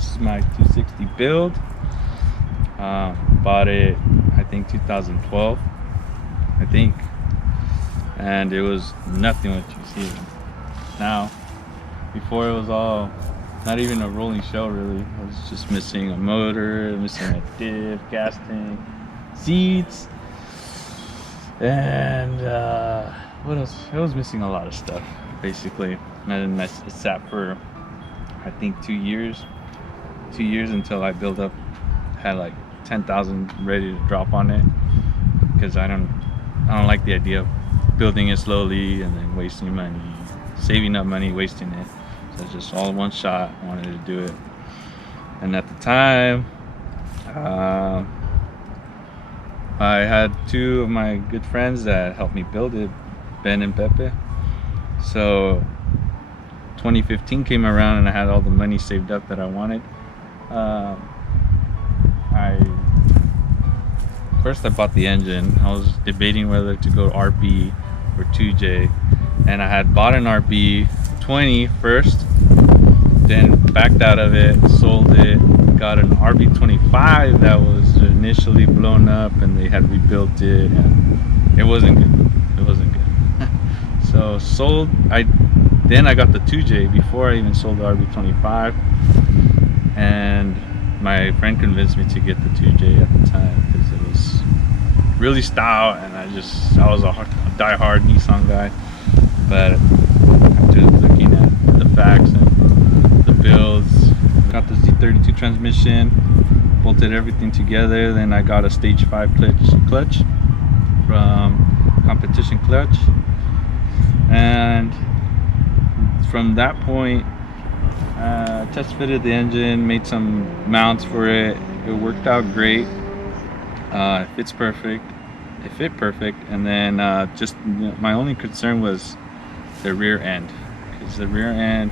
This is my 260 build. Bought it, I think 2012, I think, and it was nothing what you see now. Before it was all, not even a rolling shell really. It was just missing a motor, missing a diff, gas tank, seats, and what else? It was missing a lot of stuff basically. And it sat for, I think, 2 years. 2 years until I built up, had like 10,000 ready to drop on it, because I don't like the idea of building it slowly and then wasting money, saving up money, wasting it. So it's just all in one shot. I wanted to do it. And at the time, I had two of my good friends that helped me build it, Ben and Pepe. So 2015 came around and I had all the money saved up that I wanted. First I bought the engine. I was debating whether to go RB or 2J, and I had bought an RB 20 first, then backed out of it, sold it, got an RB 25 that was initially blown up, and they had rebuilt it, and it wasn't good. It wasn't good. So sold. Then I got the 2J before I even sold the RB 25, and my friend convinced me to get the 2J at the time because it was really style, and I was a die-hard Nissan guy. But after looking at the facts and the builds, got the Z32 transmission, bolted everything together. Then I got a stage 5 clutch from Competition Clutch, and from that point, test fitted the engine, made some mounts for it. It worked out great. It fits perfect. It fit perfect. And then just my only concern was the rear end, because the rear end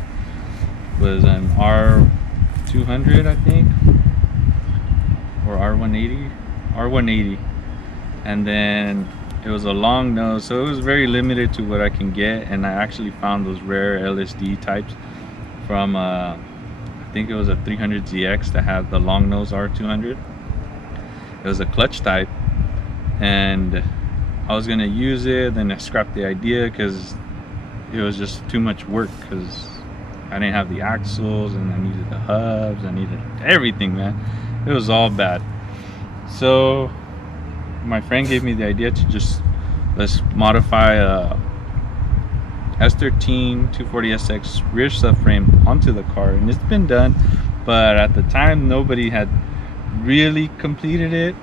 was an R200, I think, or R180, and then it was a long nose, so it was very limited to what I can get. And I actually found those rare LSD types from I think it was a 300ZX that had the long nose R200. It was a clutch type, and I was gonna use it, then I scrapped the idea because it was just too much work, because I didn't have the axles, and I needed the hubs, I needed everything, man. It was all bad. So my friend gave me the idea to let's modify a S13 240SX rear subframe onto the car, and it's been done, but at the time nobody had really completed it.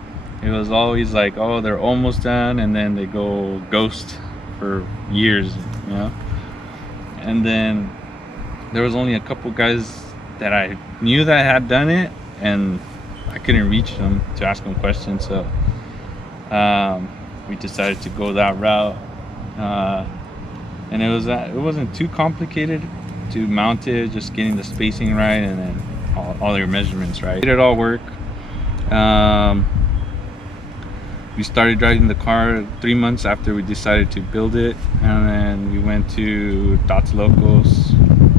It was always like, oh, they're almost done, and then they go ghost for years, you know. And then there was only a couple guys that I knew that had done it, and I couldn't reach them to ask them questions, so we decided to go that route. And it wasn't too complicated to mount it, just getting the spacing right, and then all your measurements right. Made it all work. We started driving the car 3 months after we decided to build it, and then we went to DATSUN Locos.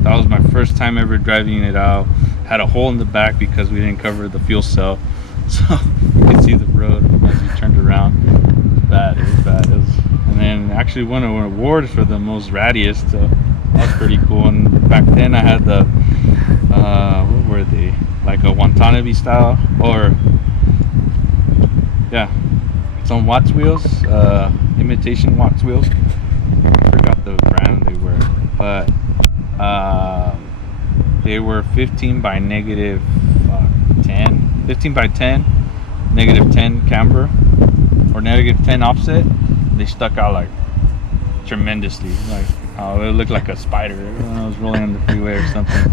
That was my first time ever driving it out. Had a hole in the back because we didn't cover the fuel cell, so you could see the road as we turned around. It was bad. And then actually won an award for the most rattiest, so that was pretty cool. And back then I had the what were they, like a Watanabe style, or yeah, some Watts wheels, imitation Watts wheels. I forgot the brand they were, but they were 15 by negative 10, 15 by 10, negative 10 camber, or negative 10 offset. They stuck out like tremendously, like it looked like a spider when I was rolling on the freeway or something.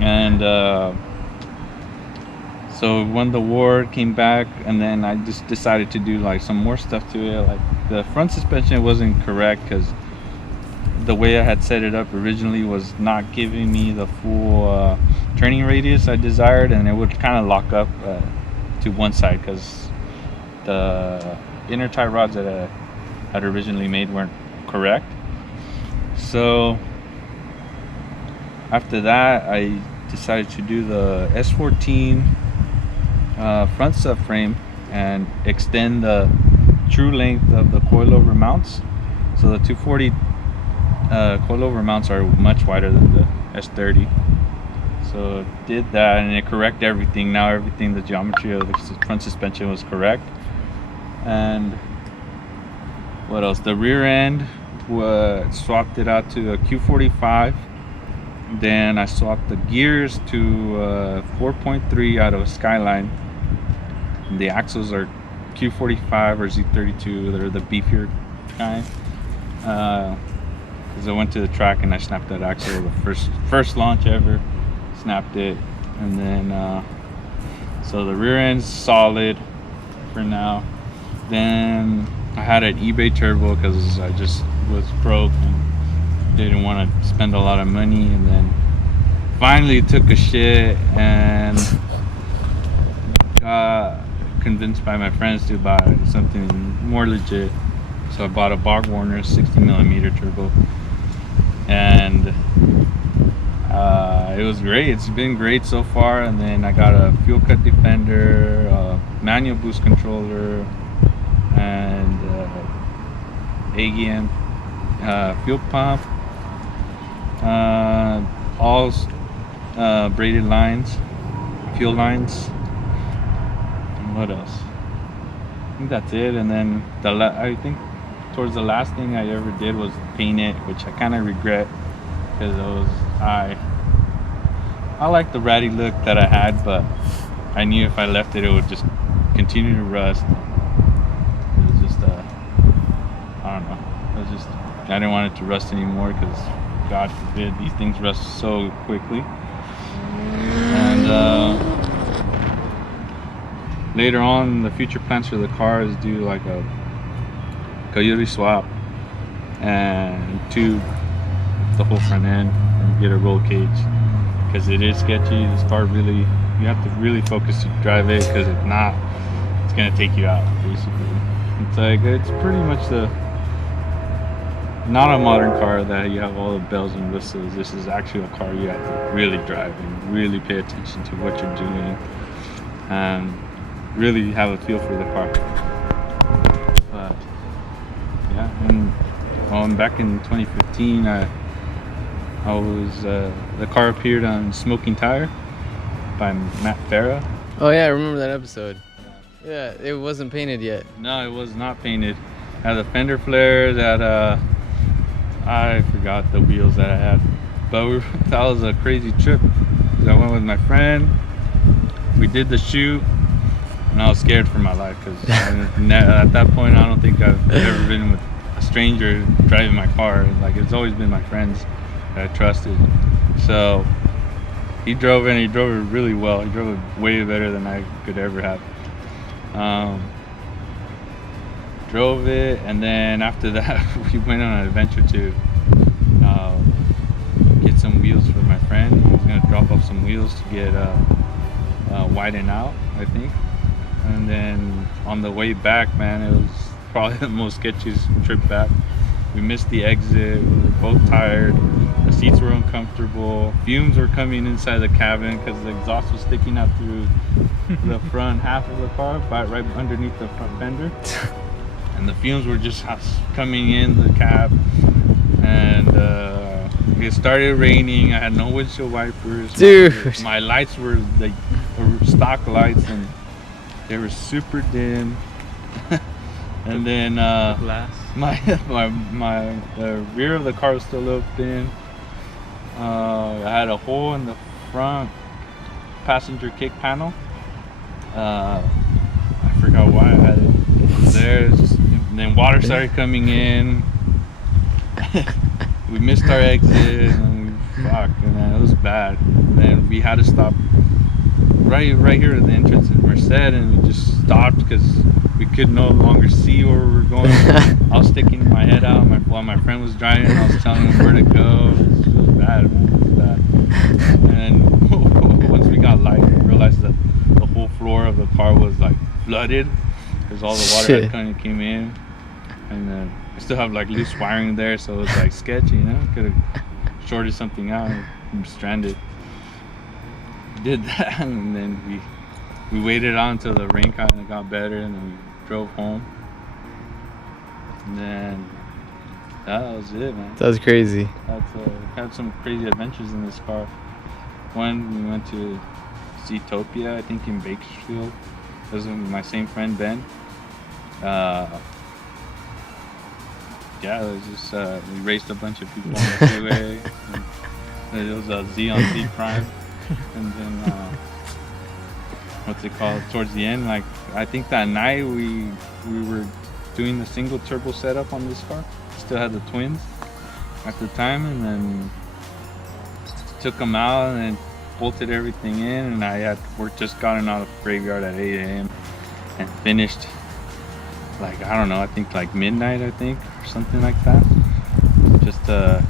And so won the award, came back, and then I just decided to do like some more stuff to it. Like the front suspension wasn't correct, because the way I had set it up originally was not giving me the full turning radius I desired, and it would kind of lock up to one side, because the inner tie rods that I had originally made weren't correct. So after that, I decided to do the S14 front subframe and extend the true length of the coilover mounts. So the 240 coilover mounts are much wider than the S30. So did that, and it corrected everything. Now everything, the geometry of the front suspension was correct. And what else? The rear end swapped it out to a Q45. Then I swapped the gears to 4.3 out of a Skyline. And the axles are Q45 or Z32. They're the beefier kind. Because I went to the track and I snapped that axle the first launch ever. Snapped it, and then so the rear end's solid for now. Then I had an eBay turbo because I just was broke and didn't want to spend a lot of money, and then finally took a shit and got convinced by my friends to buy something more legit. So I bought a BorgWarner 60mm turbo, and it was great. It's been great so far. And then I got a fuel cut defender, manual boost controller, and AGM fuel pump, all braided lines, fuel lines. And what else? I think that's it. And then I think towards the last thing I ever did was paint it, which I kind of regret, because I like the ratty look that I had, but I knew if I left it, it would just continue to rust. It was just I don't know. It was just, I didn't want it to rust anymore, because God forbid these things rust so quickly. And later on, the future plans for the car is do like a Coyote swap and tube the whole front end and get a roll cage, because it is sketchy. This car really, you have to really focus to drive it, because if not, it's gonna take you out basically. It's like, it's pretty much not a modern car that you have all the bells and whistles. This is actually a car you have to really drive and really pay attention to what you're doing and really have a feel for the car. But yeah, and back in 2015, I was the car appeared on Smoking Tire by Matt Farah. Oh yeah, I remember that episode. Yeah, it wasn't painted yet. No, it was not painted. I had the fender flares. I forgot the wheels that I had, but that was a crazy trip. I went with my friend. We did the shoot, and I was scared for my life, because at that point I don't think I've ever been with a stranger driving my car. Like, it's always been my friends that I trusted. So he drove it, and he drove it really well. He drove it way better than I could ever have. Drove it, and then after that we went on an adventure to get some wheels for my friend. He was going to drop off some wheels to get widened out, I think. And then on the way back, man, it was probably the most sketchiest trip back. We missed the exit. We were both tired. The seats were uncomfortable. Fumes were coming inside the cabin because the exhaust was sticking out through the front half of the car, right underneath the front fender. And the fumes were just coming in the cab. And it started raining. I had no windshield wipers. Dude, my lights were like stock lights, and they were super dim. And then the rear of the car was still open. I had a hole in the front passenger kick panel. I forgot why I had it there. And then water started coming in. We missed our exit, and man, it was bad. And then we had to stop right here at the entrance at Merced, and we just stopped because we could no longer see where we were going. I was sticking my head out while my friend was driving. I was telling him where to go. It was bad, man. It was bad. And then once we got light, we realized that the whole floor of the car was like flooded because all the water had kind of came in. And I still have like loose wiring there, so it was like sketchy, you know. Could have shorted something out and I'm stranded. did that, and then we waited on until the rain kind of got better, and then we drove home. And then that was it, man. That was crazy. Had some crazy adventures in this car. One, we went to Zootopia, I think in Bakersfield. It was with my same friend Ben. Yeah, it was just we raced a bunch of people on the freeway. It was a Z on Z Prime, and then what's it called? Towards the end, like I think that night we were doing the single turbo setup on this car. Still had the twins at the time, and then took them out and then bolted everything in, and I had just gotten out of graveyard at 8 a.m. and finished like, I don't know, I think like midnight, I think, or something like that. Just I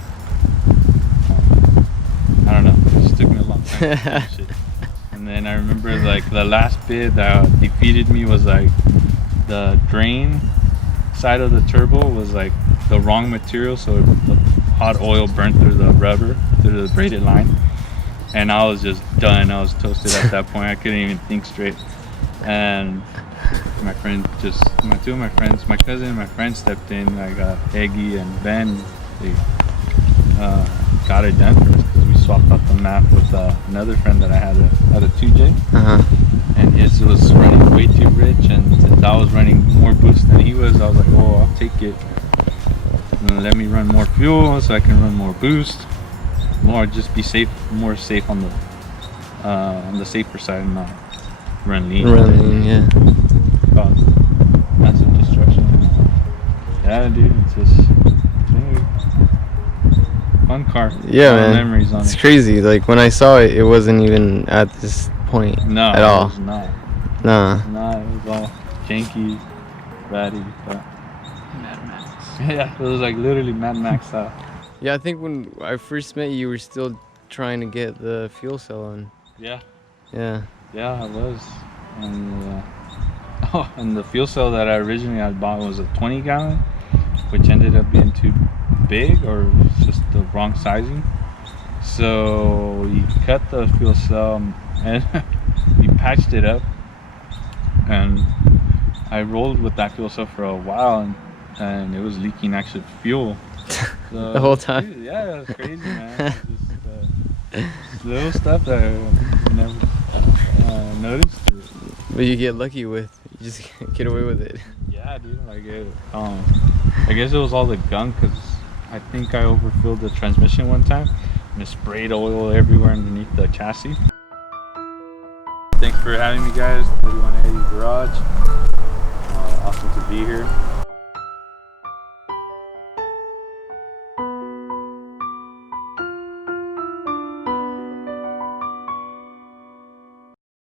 don't know, it just took me a long time to finish it. And then I remember like the last bit that defeated me was like the drain side of the turbo was like the wrong material, so the hot oil burnt through the rubber, through the braided line, and I was just done. I was toasted at that point. I couldn't even think straight. And my two of my friends, my cousin and my friend stepped in. I got Eggy and Ben. They got it done for us because we swapped out the map with another friend that I had a 2J. And his was running way too rich, and since I was running more boost than he was, I was like, oh, I'll take it. And let me run more fuel so I can run more boost, more just be safe, more safe on the safer side and not run lean. Yeah. Cause massive destruction. Yeah, dude, it's just fun car. Yeah, man. Memories on it's it. crazy. Like when I saw it, it wasn't even at this point at all. It was not. Nah. Nah, it was all janky, ratty, but Mad Max. yeah, it was like literally Mad Max style. Yeah, I think when I first met you, you were still trying to get the fuel cell on. Yeah, Yeah. I was. And and the fuel cell that I originally had bought was a 20 gallon, which ended up being too big or just the wrong sizing. So we cut the fuel cell and we patched it up, and I rolled with that fuel cell for a while, and it was leaking actually fuel. So, The whole time? Dude, yeah, it was crazy, man. Just little stuff that I never noticed. But you get lucky with, you just get away with it. Yeah, dude, like I guess it was all the gunk, because I think I overfilled the transmission one time and it sprayed oil everywhere underneath the chassis. Thanks for having me, guys. 3180 Garage. Awesome to be here.